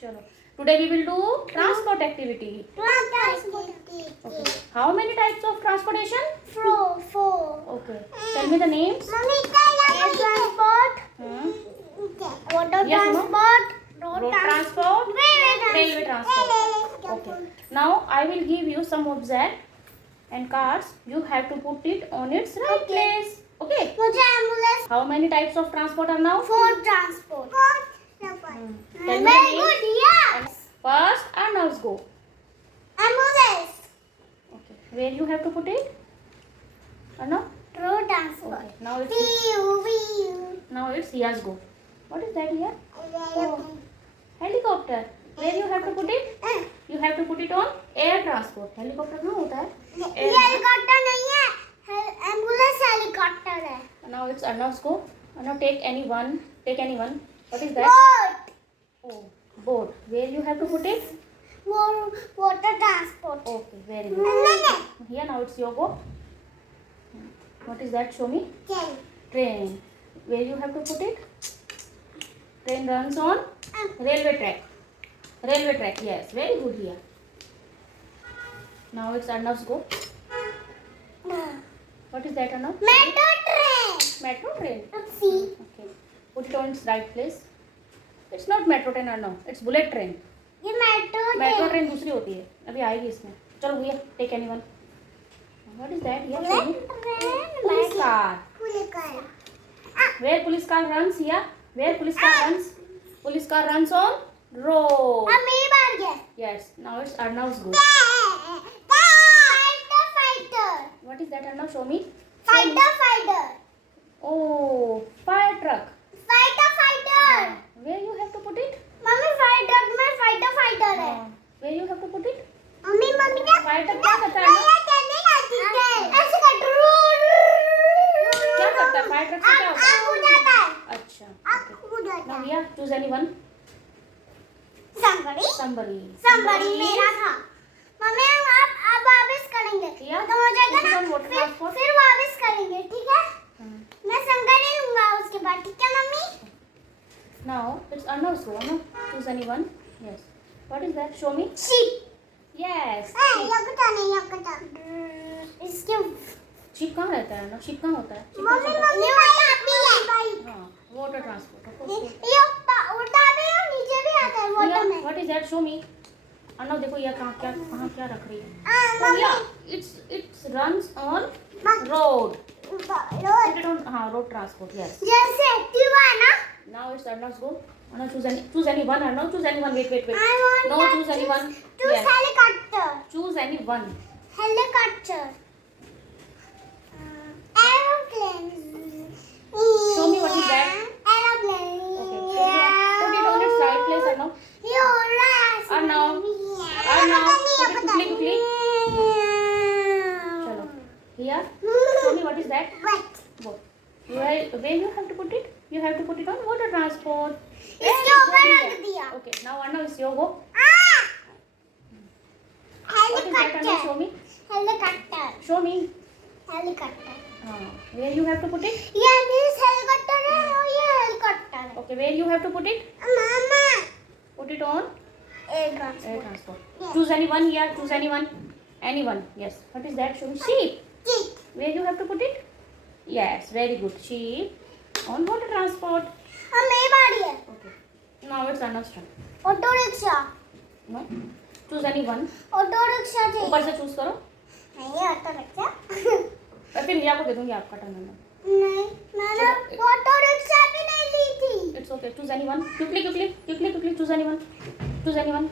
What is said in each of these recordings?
चलो. Today we will do transport activity. Okay. How many types of transportation? Four. Okay. Tell me the names. Air transport, water Yes, no? transport, Road transport, railway transport. transport. Okay. Now I will give you some object and cards. You have to put it on its right place. Okay. मुझे ambulance How many types of transport are now? Four transport Tell me the very names. Good yes First, Arnav's go. Ambulance Okay. Where you have to put it? Arnav? Road transport Okay. Now it's Hiya's go. What is that here? Oh, helicopter. Where you have to put it? You have to put it on air transport. Helicopter कहाँ होता है? ये helicopter नहीं है ambulance helicopter है Now it's Arnav's go. Arnav, take any one. Take any one. What is that? Boat Oh, boat. Where you have to put it? Water transport Okay, very good. Here now it's your go. What is that? Show me. Train. Where you have to put it? Train runs on railway track. Railway track. Yes, very good here. Now it's Arnav's go. What is that, Arnav? Metro train Metro train. See Okay. Put it on its right place. It's not metro train, Arnav. It's bullet train. ये metro Metro train दूसरी होती है. अभी आएगी इसमें. चलो भैया, take anyone. What is that here? Show me. Police car. Where police car runs here? Where police car runs? Police car runs on road. अब मेरी बार गया Yes. Now it's Arnav's go. Fighter What is that, Arnav? Show me. Fighter Oh, fire truck. Fighter Where you have to put it? Mummy fighter में fighter है Where you have to put it? Mummy क्या Fire truck क्या करता है? ऐसे कर क्या करता है? Fire truck से क्या होता है? आग बुझाता है अच्छा. आग बुझाता Now है here, choose anyone. somebody Somebody. मेरा था मम्मी हम अब वापस करेंगे या? तो हो जाएगा Put it on ना water transport. फिर वापस करेंगे ठीक है मैं संगरी लूंगा उसके बाद ठीक है mummy Now it's Arnav's go. Arnav, choose anyone. Yes. What is that? Show me. Sheep Yes. यकटा नहीं यकटा इसके Ship कहाँ रहता है? Arnav, ship कहाँ होता है? Ship मम्मी कहाँ मम्मी बाइक होता है? हाँ, water transport. Of course. ये उल्टा भी और नीचे भी आता है वाटर Yeah, में what is that? Show me. Arnav, देखो ये कहाँ क्या रख रही है? Oh mummy yeah, it runs on road. Put it on road transport. Yes. जैसे एक्टिवा है ना Now it's Arnav's go. Arnav, choose anyone. Arnav, choose anyone. Wait. I want No, that choose anyone. choose Yes. helicopter Choose anyone. helicopter aeroplane Show me what is that. aeroplane Okay. Put it on its right place, Arnav. Arnav, put it quickly. चलो. Here. Show me what is that. What? Go. Where you have to put it? You have to put it on water transport. इसके ऊपर रख दिया Okay. Now Arnav, it's your go. What is that, Arnav? helicopter Show me. helicopter Show me. helicopter Where you have to put it? ये this helicopter है और ये helicopter है Okay. Where you have to put it? Mama Put it on air air transport transport. Yes. Choose anyone here. Choose anyone. Anyone. Yes. What is that? Show me. Sheep. Where you have to put it? Yes. Very good. Sheep on water transport. अब मेरी बारी है Okay. Now it's Arnav's turn. Auto rickshaw No. Choose anyone. Auto rickshaw चाहिए ऊपर से choose करो. नहीं auto rickshaw मैं फिर रिया को दे दूंगी आपका टर्न. नहीं मैंने ऑटो रिक्शा भी नहीं ली थी It's okay. Choose anyone. Quickly. Choose anyone.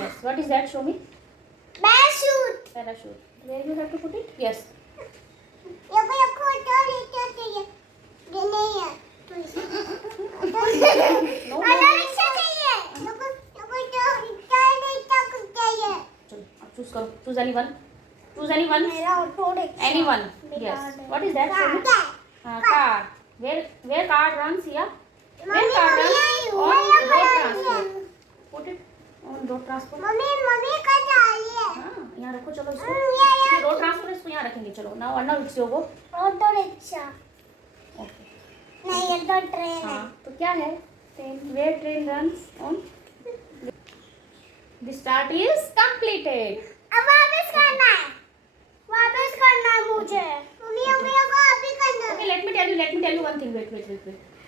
Yes. What is that? Show me. Parachute Parachute. Where you have to put it? Yes. ये कोई ऑटो रिक्शा चाहिए ये नहीं है No. ऑटो रिक्शा चाहिए ये कोई ऑटो रिक्शा नहीं चाहिए चलो आप choose करो. Choose anyone. मेरा auto rickshaw Anyone. Yes. What is that? Show me. Car. Where car runs here? Where car runs on road transport. Put it on road transport. Mummy का चाहिए हाँ, यहाँ रखो चलो इसको. ये रोड ट्रांसपोर्ट इसको यहाँ रखेंगे. चलो. Now Arnav, it's your go. Auto rickshaw Okay. नहीं ये तो ट्रेन है हाँ, तो क्या है? Train. Where train runs on? This chart is completed. अब वापस करना है मुझे। मम्मी को अभी करना है। Okay, let me tell you one thing. Wait.